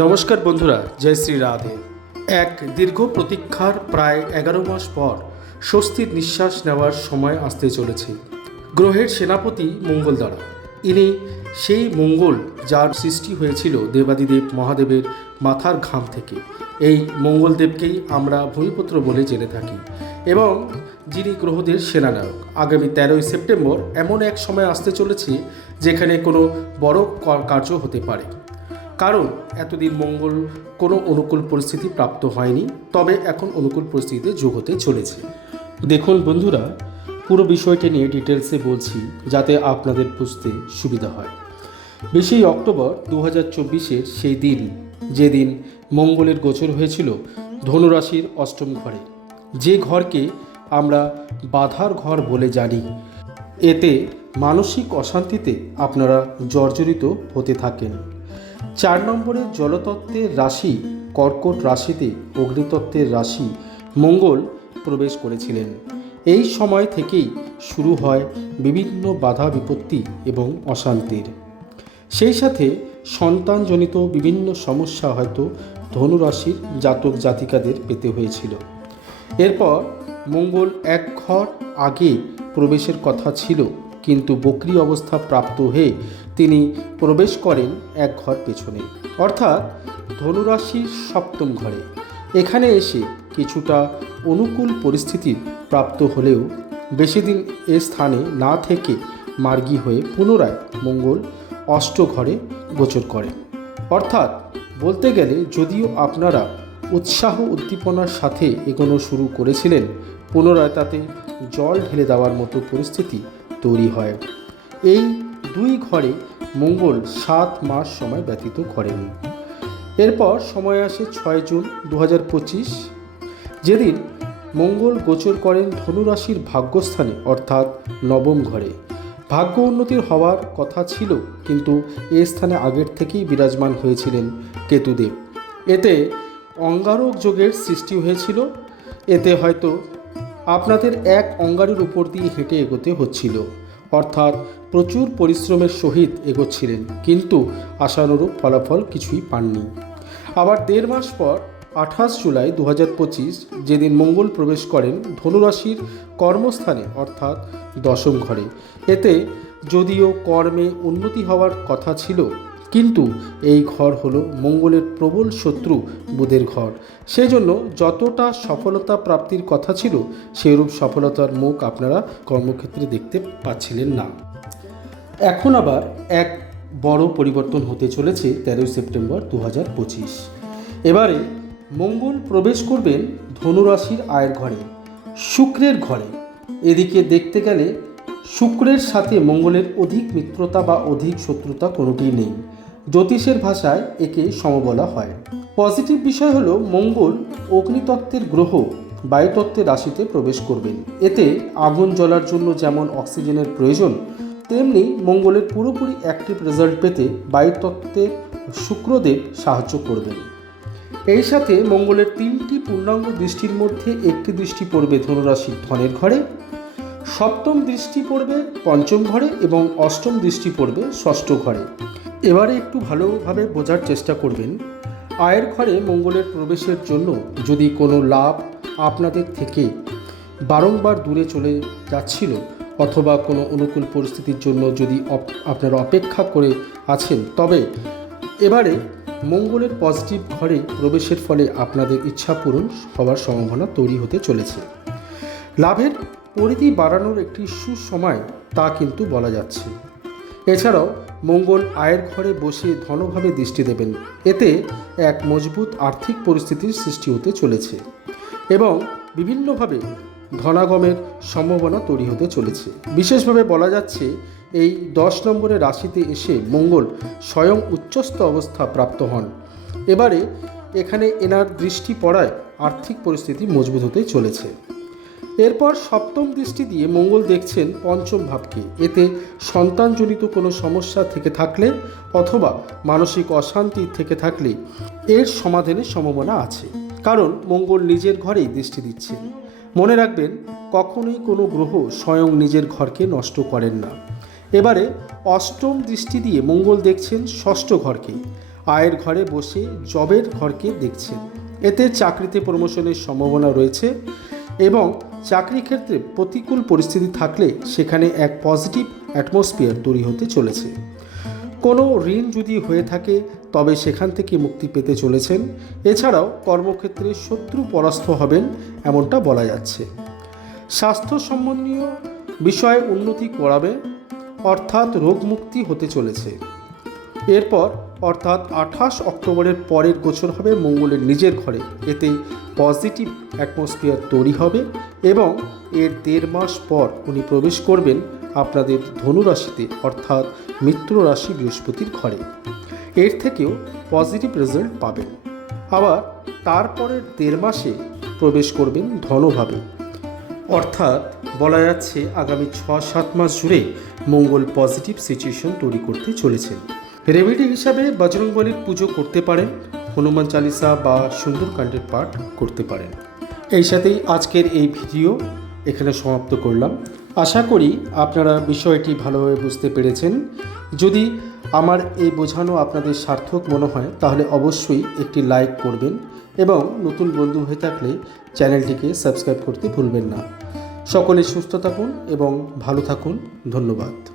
নমস্কার বন্ধুরা, জয় শ্রী রাধে। এক দীর্ঘ প্রতীক্ষার প্রায় এগারো মাস পর স্বস্তির নিঃশ্বাস নেওয়ার সময় আসতে চলেছে। গ্রহের সেনাপতি মঙ্গল দ্বারা ইনি সেই মঙ্গল যার সৃষ্টি হয়েছিল দেবাদিদেব মহাদেবের মাথার ঘাম থেকে। এই মঙ্গলদেবকেই আমরা ভূমিপুত্র বলে জেনে থাকি এবং যিনি গ্রহদের সেনানায়ক। আগামী তেরোই সেপ্টেম্বর এমন এক সময় আসতে চলেছে যেখানে কোনো বড় কার্য হতে পারে। কারণ এতদিন মঙ্গল কোনো অনুকূল পরিস্থিতি প্রাপ্ত হয়নি, তবে এখন অনুকূল পরিস্থিতিতে যোগ হতে চলেছে। দেখুন বন্ধুরা, পুরো বিষয়টি নিয়ে ডিটেলসে বলছি যাতে আপনাদের বুঝতে সুবিধা হয়। বিশেই অক্টোবর দু হাজার চব্বিশের সেই দিন, যেদিন মঙ্গলের গোচর হয়েছিল ধনুরাশির অষ্টম ঘরে। যে ঘরকে আমরা বাধার ঘর বলে জানি, এতে মানসিক অশান্তিতে আপনারা জর্জরিত হতে থাকেন। চার নম্বরের জলতত্ত্বের রাশি, কর্কট রাশিতে অগ্নিতত্ত্বের রাশি মঙ্গল প্রবেশ করেছিলেন। এই সময় থেকেই শুরু হয় বিভিন্ন বাধা বিপত্তি এবং অশান্তির। সেই সাথে সন্তানজনিত বিভিন্ন সমস্যা হয়তো ধনুরাশির জাতক জাতিকাদের পেতে হয়েছিল। এরপর মঙ্গল এক ঘর আগে প্রবেশের কথা ছিল। কিন্তু বকরি অবস্থা প্রাপ্ত হয়ে তিনি প্রবেশ করেন এক ঘর পেছনে। অর্থাৎ ধনুরাশির সপ্তম ঘরে। এখানে এসে কিছুটা অনুকূল পরিস্থিতি প্রাপ্ত হলেও বেশি দিন এ স্থানে না থেকে মার্গী হয়ে পুনরায় মঙ্গল অষ্ট ঘরে গোচর করে অর্থাৎ বলতে গেলে যদিও আপনারা উৎসাহ উদ্দীপনার সাথে এগোনো শুরু করেছিলেন, পুনরায় তাতে জল ঢেলে দেওয়ার মতো পরিস্থিতি তৈরি হয়। এই দুই ঘরে মঙ্গল সাত মাস সময় ব্যতীত করেন। এরপর সময় আসে ছয় জুন দু হাজার পঁচিশ, যেদিন মঙ্গল গোচর করেন ধনুরাশির ভাগ্যস্থানে, অর্থাৎ নবম ঘরে। ভাগ্য উন্নতির হওয়ার কথা ছিল, কিন্তু এ স্থানে আগের থেকেই বিরাজমান হয়েছিলেন কেতুদেব। এতে অঙ্গারক যোগের সৃষ্টি হয়েছিল। এতে হয়তো আপনাদের এক অঙ্গারের উপর দিয়ে হেঁটে এগোতে হচ্ছিল। অর্থাৎ প্রচুর পরিশ্রমের সহিত এগোচ্ছিলেন, কিন্তু আশানুরূপ ফলাফল কিছুই পাননি। আবার দেড় মাস পর, আঠাশ জুলাই দু হাজার পঁচিশ, যেদিন মঙ্গল প্রবেশ করেন ধনুরাশির কর্মস্থানে, অর্থাৎ দশম ঘরে। এতে যদিও কর্মে উন্নতি হওয়ার কথা ছিল কিন্তু এই ঘর হলো মঙ্গলের প্রবল শত্রু বুধের ঘর। সেজন্য যতটা সফলতা প্রাপ্তির কথা ছিল, সেরূপ সফলতার মুখ আপনারা কর্মক্ষেত্রে দেখতে পাচ্ছিলেন না। এখন আবার এক বড় পরিবর্তন হতে চলেছে তেরোই সেপ্টেম্বর দু হাজার পঁচিশ। এবারে মঙ্গল প্রবেশ করবেন ধনুরাশির আয়ের ঘরে, শুক্রের ঘরে। এদিকে দেখতে গেলে শুক্রের সাথে মঙ্গলের অধিক মিত্রতা বা অধিক শত্রুতা কোনোটিই নেই। জ্যোতিষের ভাষায় একে সম বলা হয়। পজিটিভ বিষয় হলো মঙ্গল অগ্নিতত্ত্বের গ্রহ বায়ুতত্ত্বের রাশিতে প্রবেশ করবেন এতে আগুন জ্বলার জন্য যেমন অক্সিজেনের প্রয়োজন, তেমনি মঙ্গলের পুরোপুরি অ্যাক্টিভ রেজাল্ট পেতে বায়ুতত্ত্বের শুক্রদেব সাহায্য করবেন। এই সাথে মঙ্গলের তিনটি পূর্ণাঙ্গ দৃষ্টির মধ্যে একটি দৃষ্টি পড়বে ধনুরাশির ধনের ঘরে, সপ্তম দৃষ্টি পড়বে পঞ্চম ঘরে এবং অষ্টম দৃষ্টি পড়বে ষষ্ঠ ঘরে। এবারে একটু ভালোভাবে বোঝার চেষ্টা করবেন। আয়ের ঘরে মঙ্গলের প্রবেশের জন্য যদি কোনো লাভ আপনাদের থেকে বারংবার দূরে চলে যাচ্ছিল অথবা কোনো অনুকূল পরিস্থিতির জন্য যদি আপনারা অপেক্ষা করে আছেন, তবে এবারে মঙ্গলের পজিটিভ ঘরে প্রবেশের ফলে আপনাদের ইচ্ছা পূরণ হওয়ার সম্ভাবনা তৈরি হতে চলেছে। লাভের পরিধি বাড়ানোর একটি সুসময় তা কিন্তু বলা যাচ্ছে। এছাড়াও মঙ্গল আয়ের ঘরে বসে ধনভাবে দৃষ্টি দেবেন। এতে এক মজবুত আর্থিক পরিস্থিতির সৃষ্টি হতে চলেছে এবং বিভিন্নভাবে ধনাগমের সম্ভাবনা তৈরি হতে চলেছে। বিশেষভাবে বলা যাচ্ছে, এই দশ নম্বরের রাশিতে এসে মঙ্গল স্বয়ং উচ্চস্থ অবস্থা প্রাপ্ত হন। এবারে এখানে এনার দৃষ্টি পড়ায় আর্থিক পরিস্থিতি মজবুত হতে চলেছে। এরপর সপ্তম দৃষ্টি দিয়ে মঙ্গল দেখছেন পঞ্চম ভাবকে। এতে সন্তানজনিত কোনো সমস্যা থেকে থাকলে অথবা মানসিক অশান্তি থেকে থাকলে এর সমাধানের সম্ভাবনা আছে। কারণ মঙ্গল নিজের ঘরেই দৃষ্টি দিচ্ছেন। মনে রাখবেন, কখনোই কোনো গ্রহ স্বয়ং নিজের ঘরকে নষ্ট করেন না। এবারে অষ্টম দৃষ্টি দিয়ে মঙ্গল দেখছেন ষষ্ঠ ঘরকে। আয়ের ঘরে বসে জবের ঘরকে দেখছেন। এতে চাকরিতে প্রমোশনের সম্ভাবনা রয়েছে এবং চাকরি ক্ষেত্রে প্রতিকূল পরিস্থিতি থাকলে সেখানে এক পজিটিভ অ্যাটমসফিয়ার তৈরি হতে চলেছে। কোনো ঋণ যদি হয়ে থাকে, তবে সেখান থেকে মুক্তি পেতে চলেছেন। এছাড়াও কর্মক্ষেত্রে শত্রু পরাস্ত হবেন এমনটা বলা যাচ্ছে। স্বাস্থ্য সম্বন্ধীয় বিষয়ে উন্নতি করাবে, অর্থাৎ রোগমুক্তি হতে চলেছে। এরপর অর্থাৎ আঠাশ অক্টোবরের পরের গোচর হবে মঙ্গলের নিজের ঘরে। এতে পজিটিভ অ্যাটমসফিয়ার তৈরি হবে এবং এর দেড় মাস পর উনি প্রবেশ করবেন আপনাদের ধনুরাশিতে, অর্থাৎ মিত্র রাশি বৃহস্পতির ঘরে। এর থেকেও পজিটিভ রেজাল্ট পাবেন। আবার তারপরের দেড় মাসে প্রবেশ করবেন ধনভাবে। অর্থাৎ বলা যাচ্ছে, আগামী ছ সাত মাস জুড়ে মঙ্গল পজিটিভ সিচুয়েশন তৈরি করতে চলেছেন। রেমেডি হিসাবে বজরংবলীর পুজো করতে পারেন, হনুমান চালিসা বা সুন্দরকাণ্ডের পাঠ করতে পারেন। এই সাথেই আজকের এই ভিডিও এখানে সমাপ্ত করলাম। আশা করি আপনারা বিষয়টি ভালোভাবে বুঝতে পেরেছেন। যদি আমার এই বোঝানো আপনাদের সার্থক মনে হয়, তাহলে অবশ্যই একটি লাইক করবেন এবং নতুন বন্ধু হয়ে থাকলে চ্যানেলটিকে সাবস্ক্রাইব করতে ভুলবেন না। সকলে সুস্থ থাকুন এবং ভালো থাকুন। ধন্যবাদ।